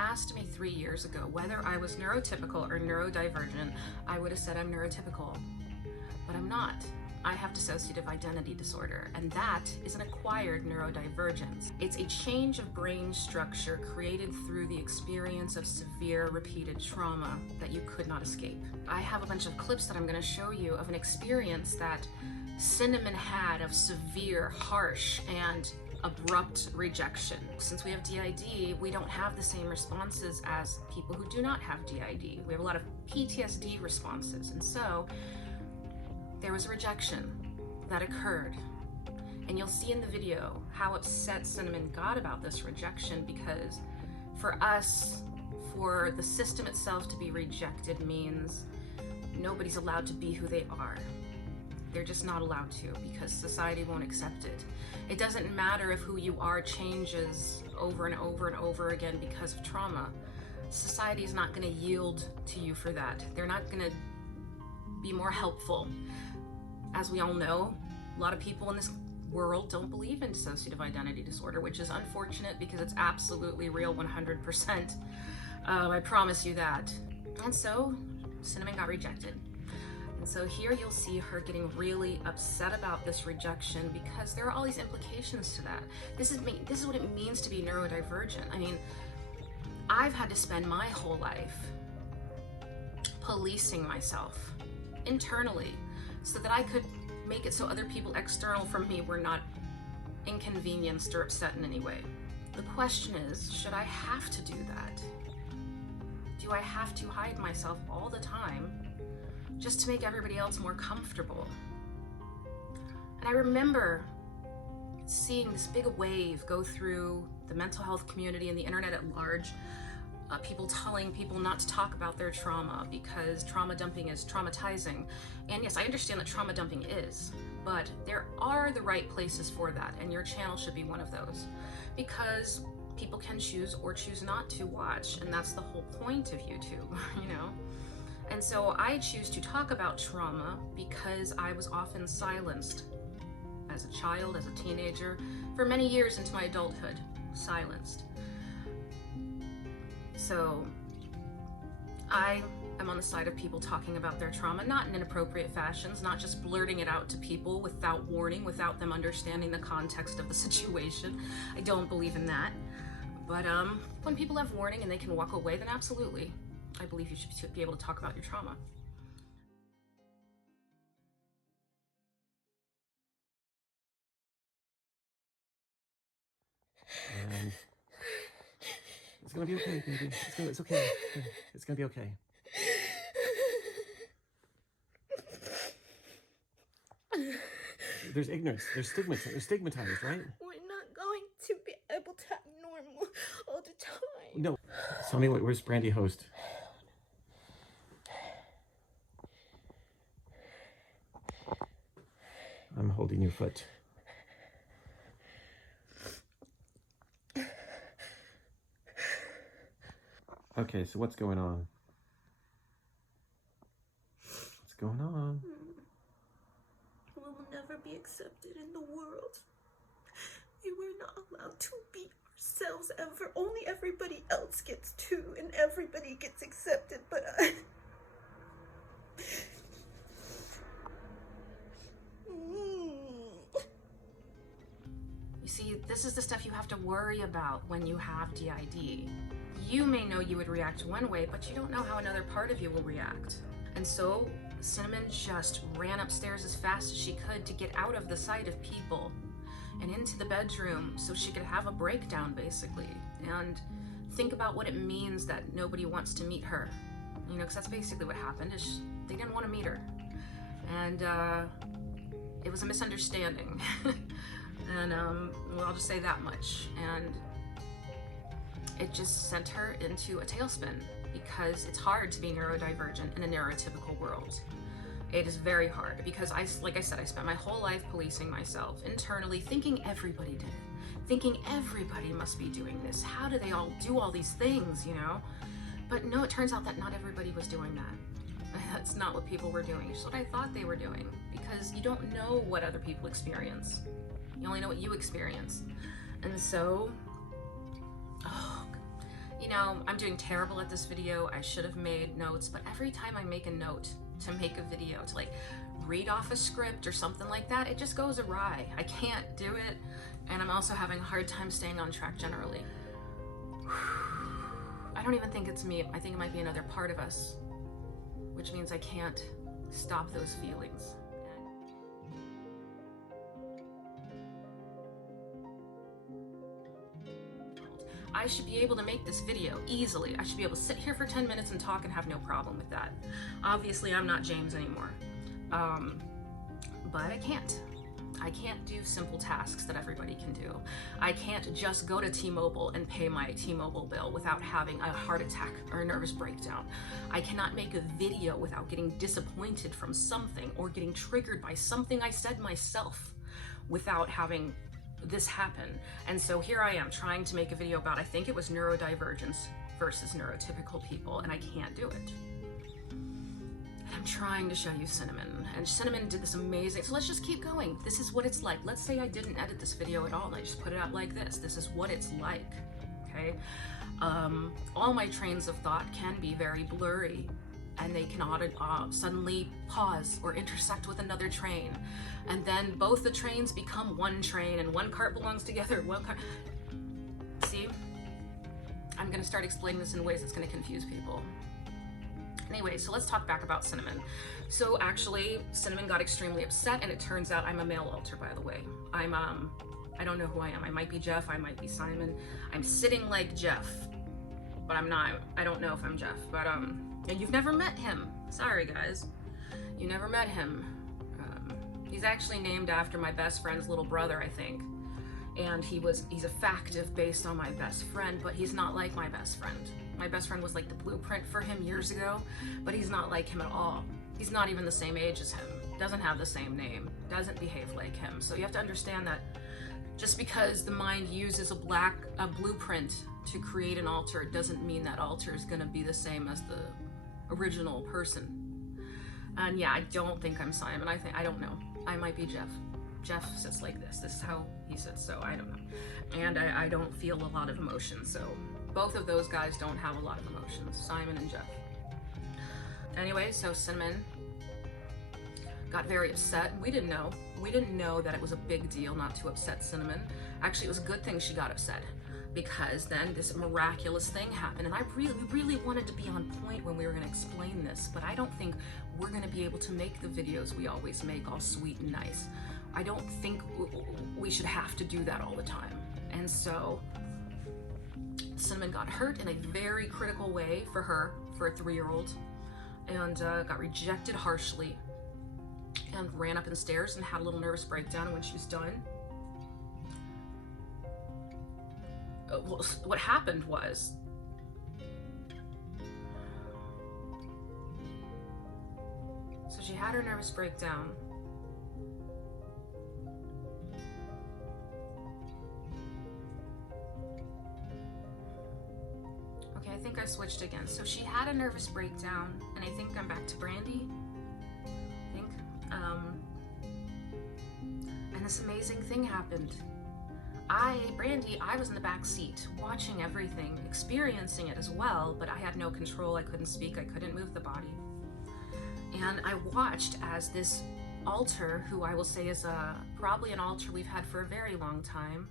asked me 3 years ago whether I was neurotypical or neurodivergent, I would have said I'm neurotypical, but I'm not. I have dissociative identity disorder, and that is an acquired neurodivergence. It's a change of brain structure created through the experience of severe repeated trauma that you could not escape. I have a bunch of clips that I'm going to show you of an experience that Cinnamon had of severe, harsh, and abrupt rejection. Since we have DID, we don't have the same responses as people who do not have DID. We have a lot of PTSD responses, and so there was a rejection that occurred. And you'll see in the video how upset Cinnamon got about this rejection, because for us, for the system itself to be rejected means nobody's allowed to be who they are. They're just not allowed to, because society won't accept it. It doesn't matter if who you are changes over and over and over again because of trauma. Society is not going to yield to you for that. They're not going to be more helpful. As we all know, a lot of people in this world don't believe in dissociative identity disorder, which is unfortunate because it's absolutely real 100%. I promise you that. And so Cinnamon got rejected. And so here you'll see her getting really upset about this rejection, because there are all these implications to that. This is what it means to be neurodivergent. I mean, I've had to spend my whole life policing myself internally so that I could make it so other people external from me were not inconvenienced or upset in any way. The question is, should I have to do that? Do I have to hide myself all the time just to make everybody else more comfortable? And I remember seeing this big wave go through the mental health community and the internet at large, people telling people not to talk about their trauma because trauma dumping is traumatizing. And yes, I understand that trauma dumping is, but there are the right places for that, and your channel should be one of those, because people can choose or choose not to watch, and that's the whole point of YouTube, you know? And so I choose to talk about trauma because I was often silenced as a child, as a teenager, for many years into my adulthood, silenced. So I am on the side of people talking about their trauma, not in inappropriate fashions, not just blurting it out to people without warning, without them understanding the context of the situation. I don't believe in that. But when people have warning and they can walk away, then absolutely. I believe you should be able to talk about your trauma. It's gonna be okay, baby. It's okay. It's gonna be okay. There's ignorance. There's stigmatized, right? We're not going to be able to act normal all the time. No. Tell me, where's Brandy host? I'm holding your foot. Okay, so what's going on? What's going on? We will never be accepted in the world. We were not allowed to be ourselves ever. Only everybody else gets to, and everybody gets accepted, but I... You see, this is the stuff you have to worry about when you have DID. You may know you would react one way, but you don't know how another part of you will react. And so Cinnamon just ran upstairs as fast as she could to get out of the sight of people and into the bedroom so she could have a breakdown, basically, and think about what it means that nobody wants to meet her. You know, because that's basically what happened, is they didn't want to meet her. And it was a misunderstanding. And well, I'll just say that much. And it just sent her into a tailspin, because it's hard to be neurodivergent in a neurotypical world. It is very hard, because like I said, I spent my whole life policing myself internally, thinking everybody did it, thinking everybody must be doing this. How do they all do all these things, you know? But no, it turns out that not everybody was doing that. That's not what people were doing. It's what I thought they were doing, because you don't know what other people experience. You only know what you experience. And so, You know, I'm doing terrible at this video. I should have made notes, but every time I make a note to make a video, to like read off a script or something like that, it just goes awry. I can't do it, and I'm also having a hard time staying on track generally. I don't even think it's me. I think it might be another part of us, which means I can't stop those feelings. I should be able to make this video easily. I should be able to sit here for 10 minutes and talk and have no problem with that. Obviously, I'm not James anymore. But I can't. I can't do simple tasks that everybody can do. I can't just go to T-Mobile and pay my T-Mobile bill without having a heart attack or a nervous breakdown. I cannot make a video without getting disappointed from something or getting triggered by something I said myself without having this happen. And so here I am trying to make a video about, I think it was neurodivergence versus neurotypical people, and I can't do it. I'm trying to show you Cinnamon, and Cinnamon did this amazing, so let's just keep going. This is what it's like. Let's say I didn't edit this video at all and I just put it out like this. This is what it's like, okay? All my trains of thought can be very blurry, and they can suddenly pause or intersect with another train, and then both the trains become one train and one cart belongs together, one cart. See? I'm gonna start explaining this in ways that's gonna confuse people. Anyway, so let's talk back about Cinnamon. So actually, Cinnamon got extremely upset, and it turns out I'm a male alter, by the way. I don't know who I am. I might be Jeff, I might be Simon. I'm sitting like Jeff, but I'm not. I don't know if I'm Jeff, but and you've never met him. Sorry, guys. You never met him. He's actually named after my best friend's little brother, I think. And he's a factive based on my best friend, but he's not like my best friend. My best friend was like the blueprint for him years ago, but he's not like him at all. He's not even the same age as him, doesn't have the same name, doesn't behave like him. So you have to understand that just because the mind uses a blueprint to create an alter, it doesn't mean that alter is gonna be the same as the original person. And yeah, I don't think I'm Simon. I don't know. I might be Jeff. Jeff sits like this. This is how he sits, so I don't know. And I don't feel a lot of emotion, so both of those guys don't have a lot of emotions, Simon and Jeff. Anyway, so Cinnamon got very upset. We didn't know that it was a big deal not to upset Cinnamon. Actually, it was a good thing she got upset, because then this miraculous thing happened, and we really wanted to be on point when we were going to explain this, but I don't think we're going to be able to make the videos we always make all sweet and nice. I don't think we should have to do that all the time. And so Cinnamon got hurt in a very critical way for her, for a 3-year-old, and got rejected harshly, and ran up the stairs and had a little nervous breakdown. And when she was done, what happened was, so she had her nervous breakdown. Okay, I think I switched again. So she had a nervous breakdown, and I think I'm back to Brandy. I think. And this amazing thing happened. Brandy, I was in the back seat, watching everything, experiencing it as well, but I had no control. I couldn't speak, I couldn't move the body. And I watched as this alter, who I will say is probably an alter we've had for a very long time,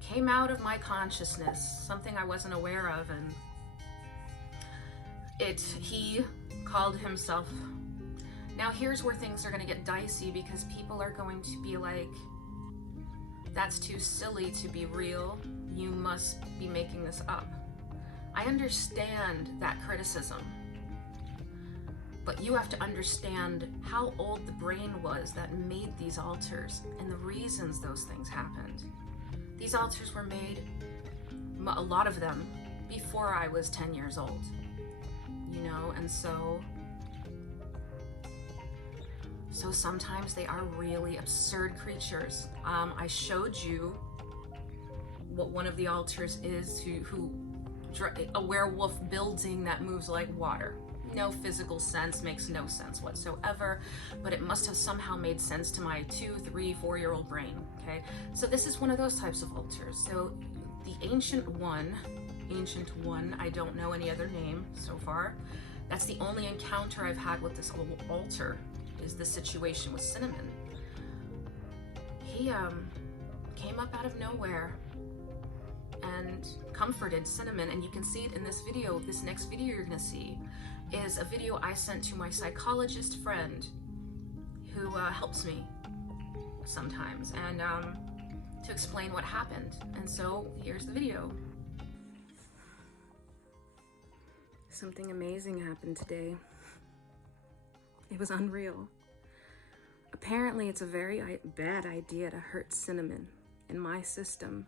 came out of my consciousness, something I wasn't aware of, and he called himself. Now here's where things are gonna get dicey, because people are going to be like, that's too silly to be real. You must be making this up. I understand that criticism, but you have to understand how old the brain was that made these alters and the reasons those things happened. These alters were made, a lot of them, before I was 10 years old, you know, and so sometimes they are really absurd creatures. I showed you what one of the alters is, a werewolf building that moves like water. No physical sense, makes no sense whatsoever, but it must have somehow made sense to my 2, 3, 4-year-old brain, okay? So this is one of those types of alters. So the Ancient One Ancient One. I don't know any other name so far. That's the only encounter I've had with this altar, is the situation with Cinnamon. He came up out of nowhere and comforted Cinnamon, and you can see it in this video. This next video you're gonna see is a video I sent to my psychologist friend who helps me sometimes, and to explain what happened. And so here's the video. Something amazing happened today. It was unreal. Apparently it's a very bad idea to hurt Cinnamon. In my system,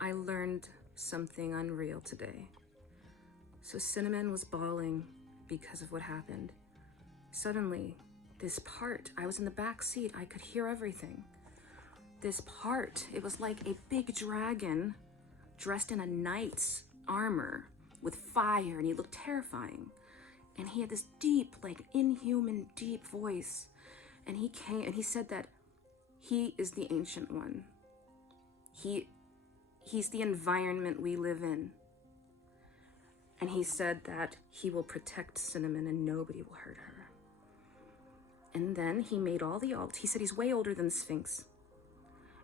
I learned something unreal today. So Cinnamon was bawling because of what happened. Suddenly, this part, I was in the back seat, I could hear everything. This part, it was like a big dragon dressed in a knight's armor with fire, and he looked terrifying. And he had this deep, like inhuman deep voice. And he came and he said that he is the Ancient One. He's the environment we live in. And he said that he will protect Cinnamon and nobody will hurt her. And then he made all the altars. He said he's way older than the Sphinx.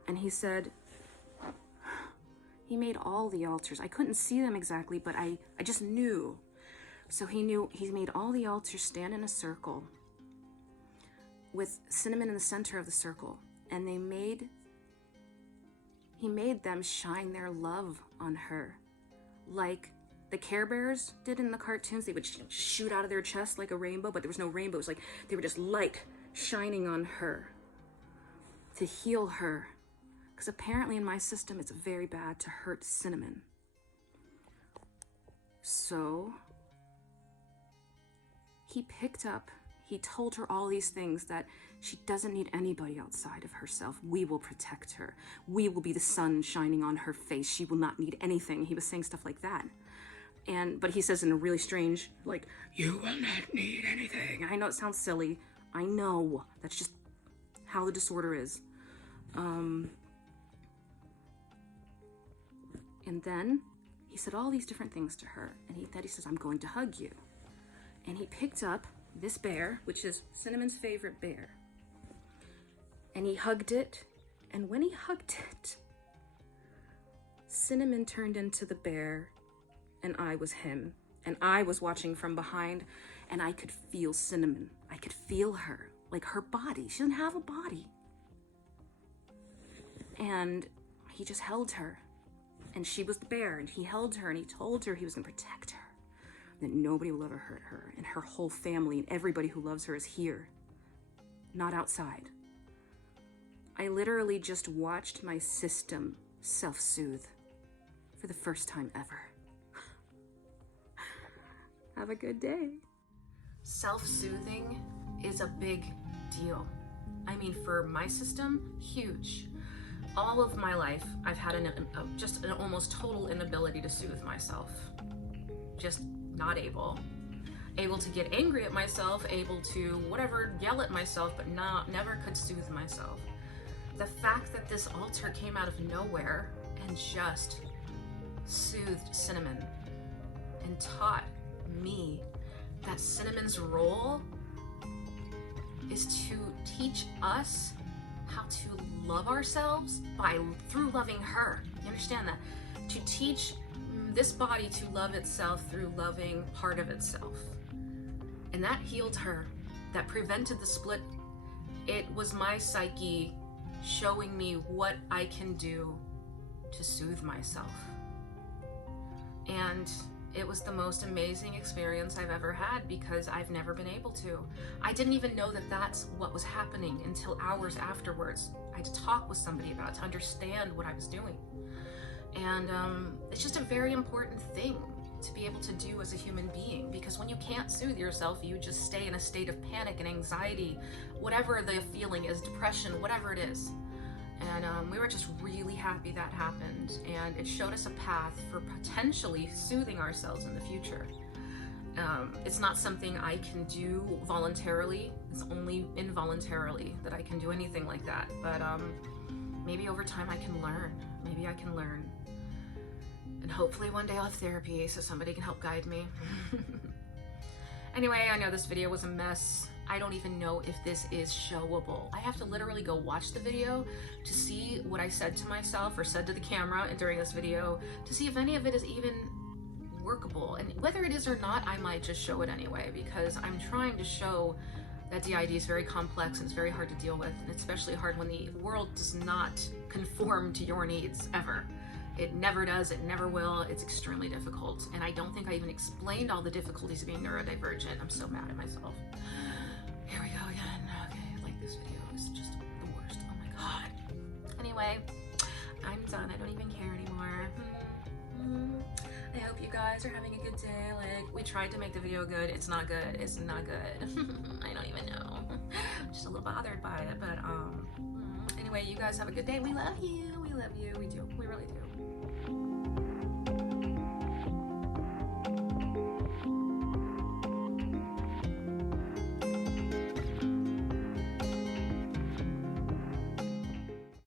And he said, he made all the altars. I couldn't see them exactly, but I just knew. So he made all the altars stand in a circle with Cinnamon in the center of the circle. And he made them shine their love on her. Like the Care Bears did in the cartoons. They would shoot out of their chest like a rainbow, but there was no rainbow. It was like they were just light shining on her to heal her. Because apparently in my system, it's very bad to hurt Cinnamon. So he told her all these things, that she doesn't need anybody outside of herself. We will protect her. We will be the sun shining on her face. She will not need anything. He was saying stuff like that. But he says in a really strange, like, you will not need anything. I know it sounds silly. I know. That's just how the disorder is. And then he said all these different things to her. And he says, I'm going to hug you. And he picked up this bear, which is Cinnamon's favorite bear. And he hugged it. And when he hugged it, Cinnamon turned into the bear and I was him. And I was watching from behind and I could feel Cinnamon. I could feel her, like her body. She doesn't have a body. And he just held her. And she was the bear, and he held her, and he told her he was gonna protect her, that nobody will ever hurt her, and her whole family and everybody who loves her is here, not outside. I literally just watched my system self-soothe for the first time ever. Have a good day. Self-soothing is a big deal. I mean, for my system, huge. All of my life, I've had just an almost total inability to soothe myself. Just not able. Able to get angry at myself, able to whatever, yell at myself, but never could soothe myself. The fact that this altar came out of nowhere and just soothed Cinnamon and taught me that Cinnamon's role is to teach us how to love ourselves through loving her. You understand that? To teach this body to love itself through loving part of itself. And that healed her. That prevented the split. It was my psyche showing me what I can do to soothe myself. And it was the most amazing experience I've ever had, because I've never been able to. I didn't even know that that's what was happening until hours afterwards. I had to talk with somebody about it to understand what I was doing. And it's just a very important thing to be able to do as a human being, because when you can't soothe yourself, you just stay in a state of panic and anxiety, whatever the feeling is, depression, whatever it is. And we were just really happy that happened, and it showed us a path for potentially soothing ourselves in the future. It's not something I can do voluntarily. It's only involuntarily that I can do anything like that. But maybe over time I can learn. Maybe I can learn. And hopefully one day I'll have therapy so somebody can help guide me. Anyway, I know this video was a mess. I don't even know if this is showable. I have to literally go watch the video to see what I said to myself or said to the camera during this video to see if any of it is even workable. And whether it is or not, I might just show it anyway, because I'm trying to show that DID is very complex and it's very hard to deal with, and it's especially hard when the world does not conform to your needs ever. It never does, it never will. It's extremely difficult. And I don't think I even explained all the difficulties of being neurodivergent. I'm so mad at myself. Here we go again. Okay, like this video is just the worst. Oh my God. Anyway, I'm done. I don't even care anymore. I hope you guys are having a good day. Like, we tried to make the video good. It's not good. It's not good. I don't even know. I'm just a little bothered by it. But anyway, you guys have a good day. We love you. We love you. We do. We really do.